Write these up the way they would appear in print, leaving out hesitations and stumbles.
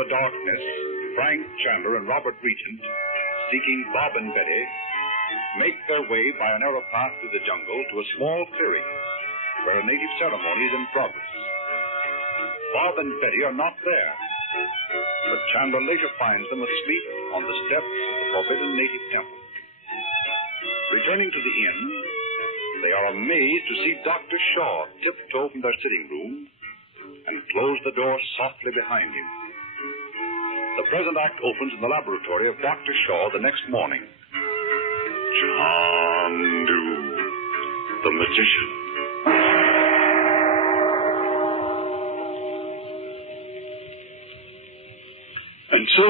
the darkness, Frank, Chandler, and Robert Regent, seeking Bob and Betty, make their way by a narrow path through the jungle to a small clearing where a native ceremony is in progress. Bob and Betty are not there, but Chandler later finds them asleep on the steps of the forbidden native temple. Returning to the inn, they are amazed to see Dr. Shaw tiptoe from their sitting room and close the door softly behind him. The present act opens in the laboratory of Dr. Shaw the next morning. Chandu the Magician. And so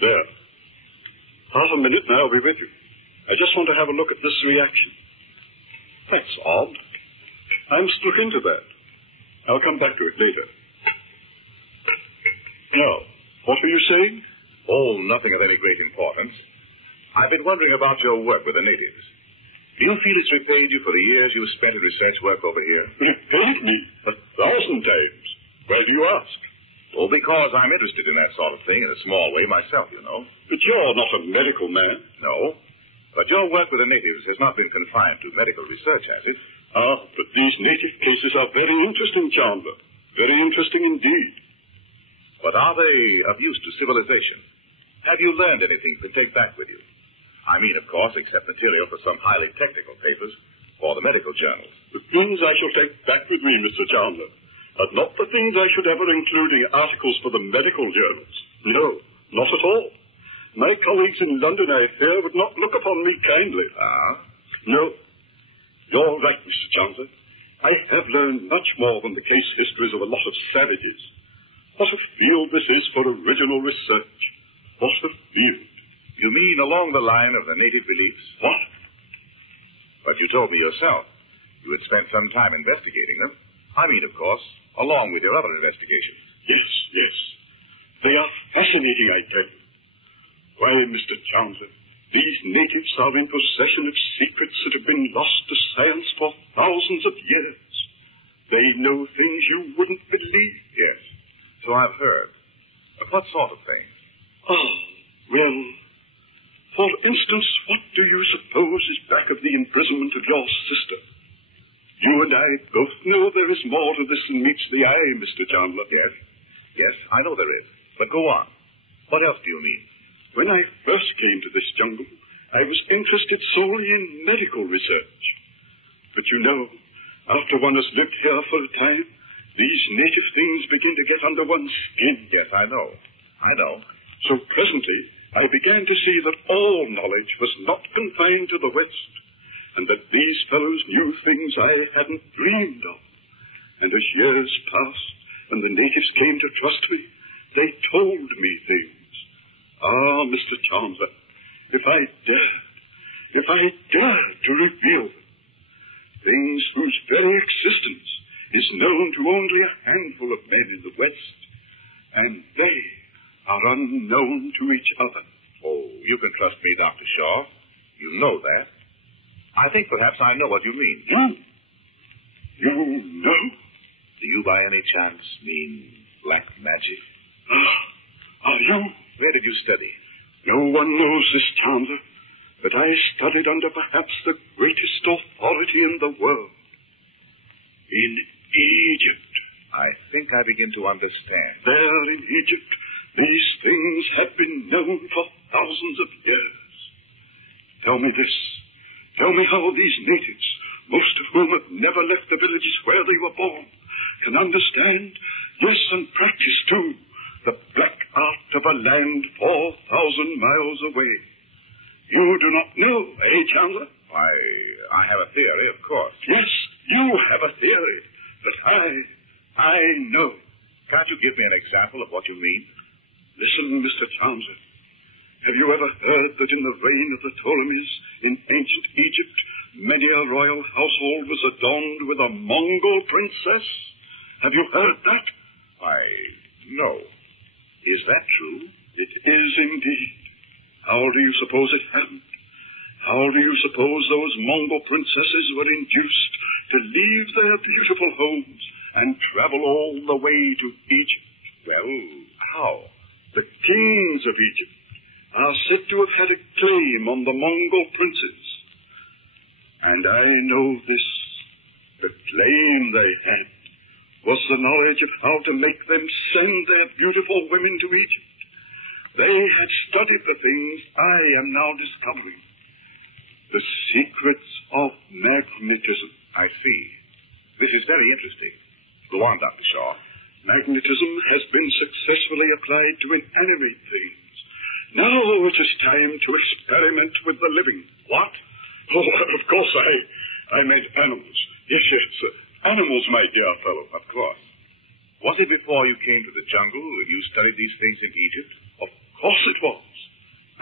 There. Half a minute and I'll be with you. I just want to have a look at this reaction. That's odd. I must look into that. I'll come back to it later. Now, what were you saying? Oh, nothing of any great importance. I've been wondering about your work with the natives. Do you feel it's repaid you for the years you've spent in research work over here? Repaid me 1,000 times. Why do you ask? Oh, because I'm interested in that sort of thing in a small way myself, you know. But you're not a medical man. No. But your work with the natives has not been confined to medical research, has it? Ah, but these native cases are very interesting, Chandler. Very interesting indeed. But are they of use to civilization? Have you learned anything to take back with you? I mean, of course, except material for some highly technical papers for the medical journals. The things I shall take back with me, Mr. Chandler, are not the things I should ever include in articles for the medical journals. No, not at all. My colleagues in London, I fear, would not look upon me kindly. Ah? No. You're right, Mr. Chandler. I have learned much more than the case histories of a lot of savages. What a field this is for original research. What a field. You mean along the line of the native beliefs? What? But you told me yourself you had spent some time investigating them. I mean, of course, along with your other investigations. Yes, yes. They are fascinating, I tell you. Why, Mr. Chandler, these natives are in possession of secrets that have been lost to science for thousands of years. They know things you wouldn't believe. Yes, so I've heard. But what sort of things? Oh, well, for instance, what do you suppose is back of the imprisonment of your sister? You and I both know there is more to this than meets the eye, Mr. Chandler. Yes, yes, I know there is. But go on. What else do you mean? When I first came to this jungle, I was interested solely in medical research. But you know, after one has lived here for a time, these native things begin to get under one's skin. Yes, I know. So presently, I began to see that all knowledge was not confined to the West, and that these fellows knew things I hadn't dreamed of. And as years passed, and the natives came to trust me, they told me things. Ah, Mr. Chandler, if I dared to reveal them, things whose very existence is known to only a handful of men in the West, and they are unknown to each other. Oh, you can trust me, Dr. Shaw. You know that. I think perhaps I know what you mean. You know? Do you by any chance mean black magic? Are you? Where did you study? No one knows this, Chandler, but I studied under perhaps the greatest authority in the world. In Egypt. I think I begin to understand. There in Egypt, these things have been known for thousands of years. Tell me this. Tell me how these natives, most of whom have never left the villages where they were born, can understand, yes, and practice too, the black art of a land 4,000 miles away. You do not know, Chandler? I have a theory, of course. Yes, you have a theory, but I know. Can't you give me an example of what you mean? Listen, Mr. Chandler. Have you ever heard that in the reign of the Ptolemies in ancient Egypt, many a royal household was adorned with a Mongol princess? Have you heard that? No. Is that true? It is indeed. How do you suppose it happened? How do you suppose those Mongol princesses were induced to leave their beautiful homes and travel all the way to Egypt? Well, How? The kings of Egypt are said to have had a claim on the Mongol princes. And I know this. The claim they had was the knowledge of how to make them send their beautiful women to Egypt. They had studied the things I am now discovering. The secrets of magnetism. I see. This is very interesting. Go on, Dr. Shaw. Magnetism has been successfully applied to inanimate things. Now it is time to experiment with the living. What? Oh, of course, I meant animals. Yes, animals, my dear fellow. Of course. Was it before you came to the jungle and you studied these things in Egypt? Of course it was.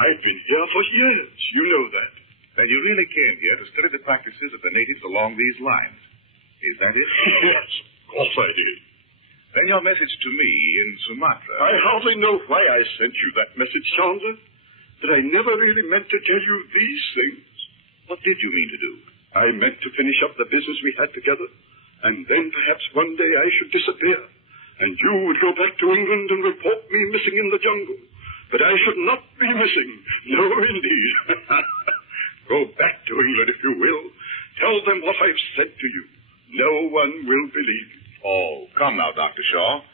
I've been here for years. You know that. Then you really came here to study the practices of the natives along these lines. Is that it? Yes, of course I did. Then your message to me in Sumatra... I hardly know why I sent you that message, Chandler. But I never really meant to tell you these things. What did you mean to do? I meant to finish up the business we had together, and then perhaps one day I should disappear, and you would go back to England and report me missing in the jungle. But I should not be missing. No, indeed. Go back to England, if you will. Tell them what I've said to you. No one will believe you. Oh, come now, Dr. Shaw.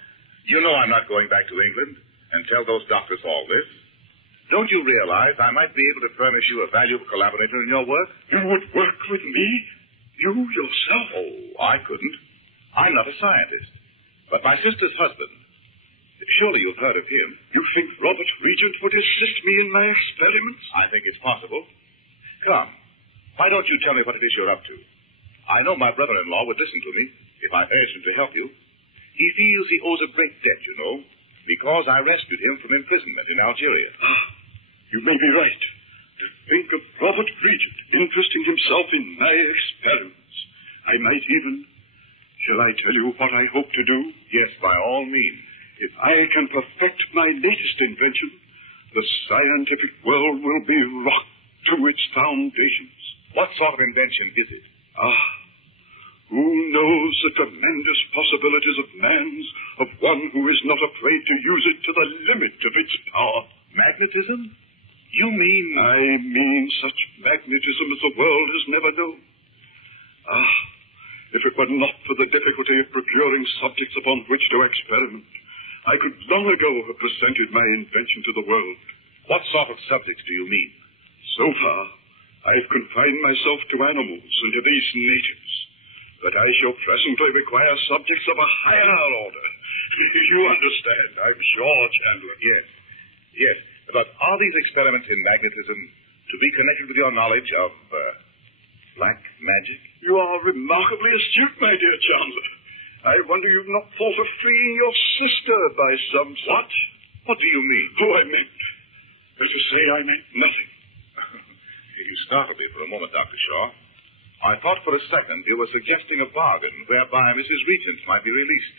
You know I'm not going back to England and tell those doctors all this. Don't you realize I might be able to furnish you a valuable collaborator in your work? You would work with me? You yourself? Oh, I couldn't. I'm not a scientist. But my sister's husband. Surely you've heard of him. You think Robert Regent would assist me in my experiments? I think it's possible. Come, why don't you tell me what it is you're up to? I know my brother-in-law would listen to me if I urged him to help you. He feels he owes a great debt, you know, because I rescued him from imprisonment in Algeria. You may be right. To think of Robert Regent interesting himself in my experiments. I might even... Shall I tell you what I hope to do? Yes, by all means. If I can perfect my latest invention, the scientific world will be rocked to its foundations. What sort of invention is it? Who knows the tremendous possibilities of man's, of one who is not afraid to use it to the limit of its power? Magnetism? You mean... I mean such magnetism as the world has never known. If it were not for the difficulty of procuring subjects upon which to experiment, I could long ago have presented my invention to the world. What sort of subjects do you mean? So far, I've confined myself to animals and to these natives. But I shall presently require subjects of a higher order. You understand, I'm sure, Chandler. Yes. But are these experiments in magnetism to be connected with your knowledge of black magic? You are remarkably astute, my dear Chandler. I wonder you've not thought of freeing your sister by some... What? What do you mean? Oh, I meant... Better say I meant nothing. You startled me for a moment, Dr. Shaw. I thought for a second you were suggesting a bargain whereby Mrs. Regent might be released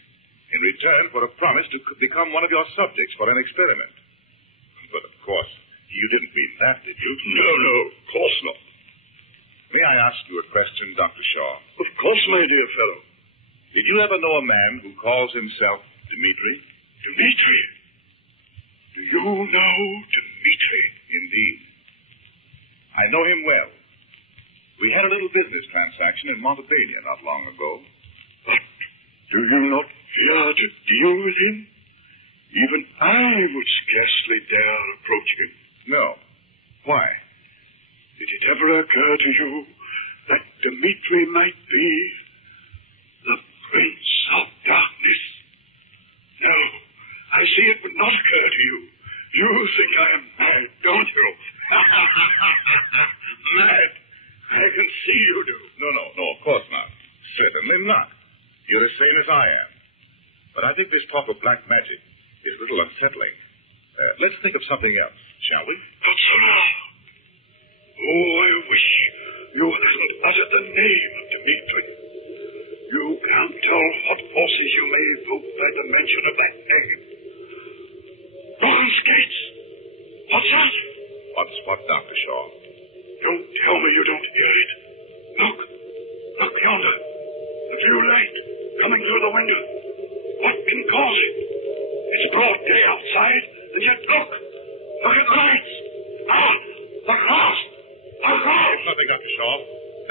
in return for a promise to become one of your subjects for an experiment. But, of course, you didn't mean that, did you? No, of course not. May I ask you a question, Dr. Shaw? Of course, my dear fellow. Did you ever know a man who calls himself Dmitri? Dmitri? Do you know Dmitri? Indeed. I know him well. We had a little business transaction in Montebello not long ago. But do you not fear to deal with him? Even I would scarcely dare approach him. No. Why? Did it ever occur to you that Dmitri might be the Prince of Darkness? No, I see it would not occur to you. You think I am mad, don't you? Mad? I can see you do. No, of course not. Certainly not. You're as sane as I am. But I think this talk of black magic is a little unsettling. Let's think of something else, shall we? Roxor! Oh, I wish you hadn't uttered the name of Dmitri. You can't tell what forces you may evoke by the mention of that name. Bronze gates! What's that? What's what, Dr. Shaw? Don't tell me you don't hear it. Look yonder. The blue light coming through the window. What can cause it? It's broad day outside, and yet look. Look at the lights. Ah, the cross. The cross. It's nothing, Dr. Shaw.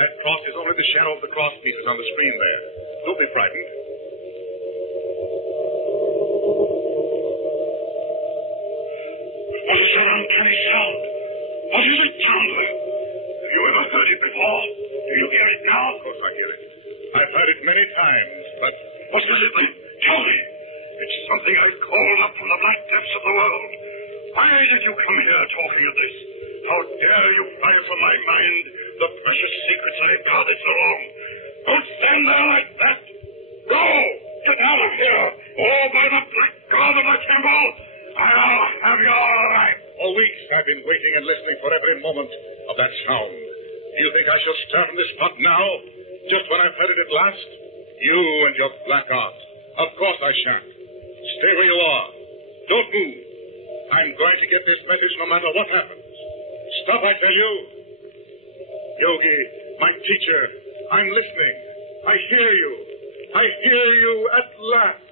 That cross is only the shadow of the cross pieces on the screen there. Don't be frightened. What is that uncanny sound? What is it, Chandler? Have you ever heard it before? Do you hear it now? Of course I hear it. I've heard it many times, but... What is it then? Tell me. It's something I called up from the black depths of the world. Why did you come here talking of this? How dare you pry from my mind the precious secrets I have guarded so long? Don't stand there like that. Go! Get out of here! Or by the black god of the temple, I'll have you all right. For weeks I've been waiting and listening for every moment of that sound. Do you think I shall stir from this spot now? Just when I've heard it at last? You and your black art. Of course I shan't. Stay where you are. Don't move. I'm going to get this message no matter what happens. Stop, I tell you. Yogi, my teacher, I'm listening. I hear you. I hear you at last.